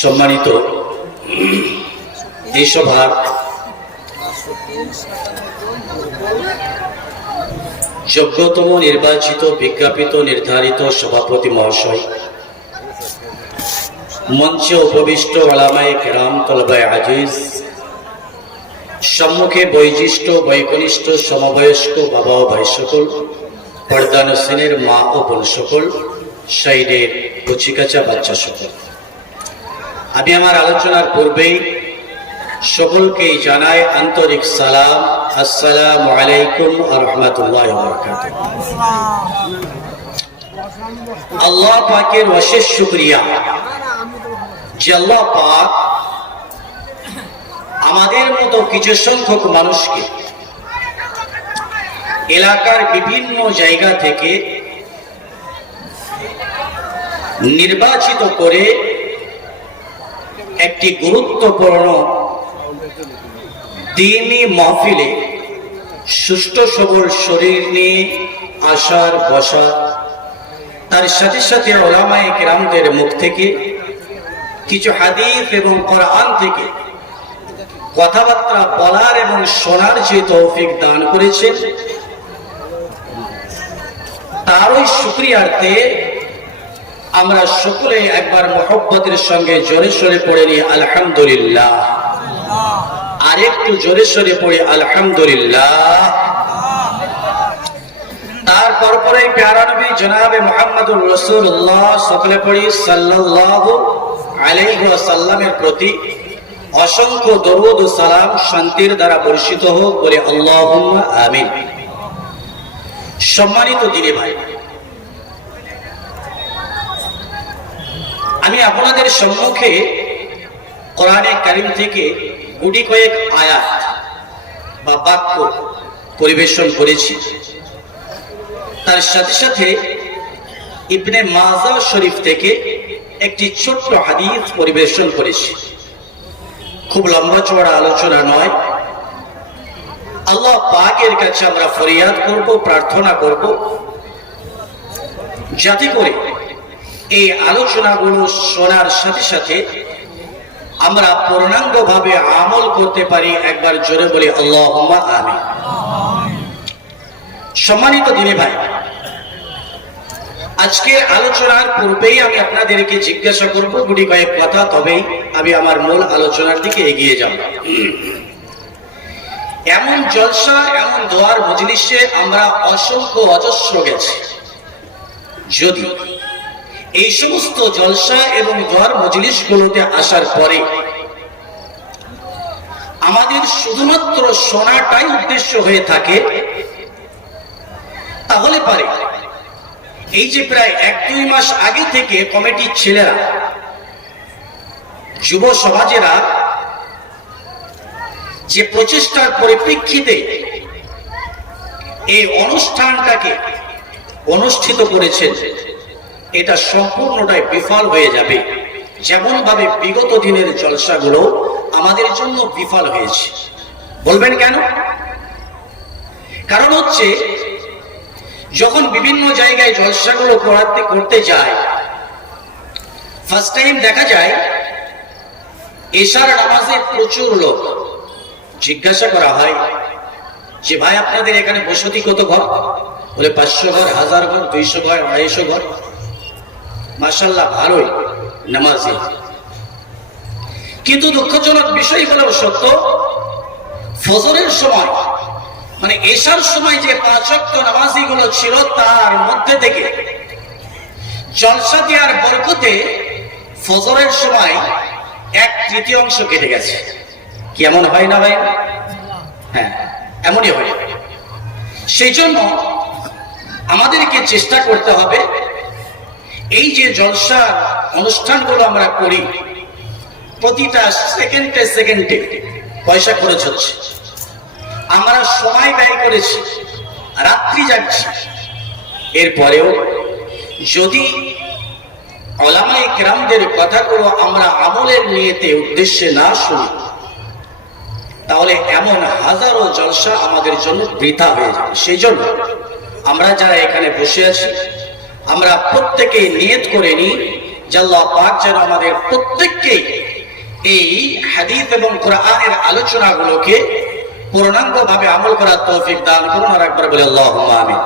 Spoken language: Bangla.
সম্মানিত এই সভার যোগ্যতম নির্বাচিত বিজ্ঞাপিত নির্ধারিত সভাপতি মহাশয়, মঞ্চে উপবিষ্ট ওলামায়ে কেরাম, তলবায়ে আজিজ, সম্মুখে বয়োজ্যেষ্ঠ বয়কনিষ্ঠ সমবয়স্ক বাবা ও ভাই সকল, পর্দানসীনের মা ও বোন সকল, সাইডের কচিকাচা বাচ্চা সকল, আমি আমার আলোচনার পূর্বেই সকলকেই জানাই আন্তরিক সালাম। আসসালামু আলাইকুম ওয়া রাহমাতুল্লাহি ওয়া বারাকাতুহু। আল্লাহ পাকের অশেষ শুকরিয়া যে আল্লাহ পাক আমাদের মতো কিছু সংখ্যক মানুষকে এলাকার বিভিন্ন জায়গা থেকে নির্বাচিত করে একটি গুরুত্বপূর্ণ দ্বীনি মাহফিলে সুষ্ঠু সবল শরীর নিয়ে আসার বসা, তার সাথে সাথে উলামায়ে কেরামদের মুখ থেকে কিছু হাদিস এবং কোরআন থেকে কথাবার্তা বলার এবং শোনার যে তৌফিক দান করেছেন, তারই শুকরিয়ার্থে আমরা সকলে একবার মহব্বতের সঙ্গে জোরে সোরে পড়ে নিই আলহামদুলিল্লাহ। আর একটু জোরে সোরে পড়ি আলহামদুলিল্লাহ। তারপর পরে প্যারা নবী জনাবে মুহাম্মদুর রাসূলুল্লাহ সকলে পড়ি সাল্লাল্লাহু আলাইহি ওয়াসাল্লামের প্রতি অসংখ্য দরুদ ও সালাম শান্তির দ্বারা বর্ষিত হোক বলে আল্লাহুম্মা আমিন। সম্মানিত দিনী ভাই, আমি আপনাদের সম্মুখে কোরআনে কারীম থেকে গুটি কয়েক আয়াত বা বাক্য পরিবেশন করেছি। তার সাথে সাথে ইবনে মাজাহ শরীফ থেকে একটি ছোট্ট হাদিস পরিবেশন করেছি। খুব লম্বা চওড়া আলোচনা নয়। আল্লাহ পাকের কাছে আমরা ফরিয়াদ করব, প্রার্থনা করব, যাতে করে এই আলোচনাগুলো শোনার সাথে সাথে আমরা পূর্ণাঙ্গভাবে আমল করতে পারি। একবার জোরে বলি আল্লাহুম্মা আমিন। সম্মানিত দিনী ভাই, আজকের আলোচনার পূর্বেই আমি আপনাদেরকে জিজ্ঞাসা করব গুটি কয়েক কথা, তবেই আমি আমার মূল আলোচনার দিকে এগিয়ে যাব। এমন জলসা, এমন দোয়ার মজলিসে আমরা অসংখ্য অজস্র গেছি। যদি এই সমস্ত জলসা এবং দোয়ার মজলিসগুলোতে আসার পরে আমাদের শুধুমাত্র শোনাটাই উদ্দেশ্য হয়ে থাকে, তাহলে পারে এই যে প্রায় 1-2 মাস আগে থেকে কমিটির ছেলেরা, যুব সমাজেরা যে প্রচেষ্টার পরিপ্রেক্ষিতে এই অনুষ্ঠানটাকে অনুষ্ঠিত করেছেন, এটা সম্পূর্ণটাই বিফল হয়ে যাবে। যেমন ভাবে বিগত দিনের জলসাগুলো আমাদের জন্য বিফল হয়েছে। বলবেন কেন? কারণ হচ্ছে, যখন বিভিন্ন জায়গায় জলসাগুলো করতে যায়, ফার্স্ট টাইম দেখা যায় এশার নামাজে প্রচুর লোক। জিজ্ঞাসা করা হয় যে ভাই, আপনাদের এখানে বসতি কত ঘর? বলে 500 ঘর, 1000 ঘর, 200 ঘর, 250 ঘর। মাশাআল্লাহ, ভালোই নামাজি। কিন্তু দুঃখজনক বিষয় হলো সত্য, ফজরের সময় মানে এশার সময় যে 5 ওয়াক্ত নামাজি গুলো ছিল, তার মধ্যে থেকে জলসা দেওয়ার বরকতে ফজরের সময় 1/3 কেটে গেছে। কেমন হয় না ভাই? হ্যাঁ, এমনই হয়। সেই জন্য আমাদেরকে চেষ্টা করতে হবে, এই যে জলসা অনুষ্ঠানগুলো আমরা করি, প্রতিটা সেকেন্ডে সেকেন্ডে পয়সা খরচ হচ্ছে। আমরা সময় ব্যয় করেছি, রাত্রি যাচ্ছি। এরপরেও যদি উলামায়ে কেরামদের কথাগুলো আমরা আমলের নিয়তে উদ্দেশ্যে না শুনি, তাহলে এমন হাজারো জলসা আমাদের জন্য বৃথা হয়ে যাবে। সেই জন্য আমরা যারা এখানে বসে আছি, আমরা প্রত্যেকেই নিয়ত করে নিই যে আল্লাহ পাক যেন আমাদের প্রত্যেককে এই হাদিস এবং কোরআনের আলোচনাগুলোকে পূর্ণাঙ্গভাবে আমল করার তৌফিক দান করুন। আর একবার বলে আল্লাহুম্মা আমিন।